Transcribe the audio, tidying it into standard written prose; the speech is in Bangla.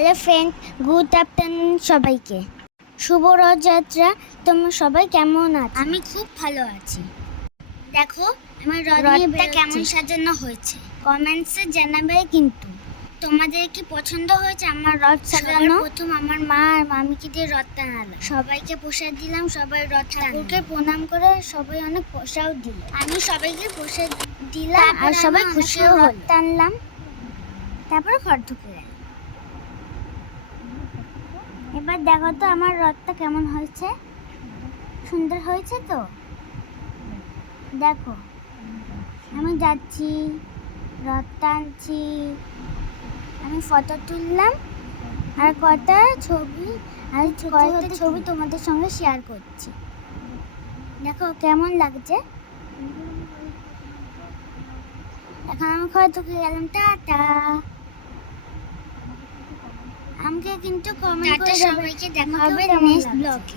হ্যালো ফ্রেন্ড, গুড আফটারনুন সবাইকে। শুভ রথযাত্রা। তোমরা সবাই কেমন আছো? আমি খুব ভালো আছি। দেখো আমার রথটা কেমন সাজানো হয়েছে, কমেন্টসে জানাবে কিন্তু। তোমাদের কি পছন্দ হয়েছে আমার রথ সাজানো? প্রথম আমার মা আর মামিকে দিয়ে রথ টানালাম, সবাইকে প্রসাদ দিলাম, সবাই রথ ঠাকুরকে প্রণাম করে সবাই অনেক প্রসাদ দিল। আমি সবাইকে প্রসাদ দিলাম আর সবাই খুশিও হলো। টানলাম, তারপর ঘর ঢুকে গেল। এবার দেখো তো আমার রথটা কেমন হয়েছে, সুন্দর হয়েছে তো? দেখো আমি যাচ্ছি, রথ টানছি, আমি ফটো তুললাম আর কটা ছবি তোমাদের সঙ্গে শেয়ার করছি। দেখো কেমন লাগছে। এখন আমি ঘরে ঢুকে গেলাম, টাটা। আমাকে কিন্তু কমেন্ট করে সবাইকে দেখা হবে নেক্সট ব্লগে।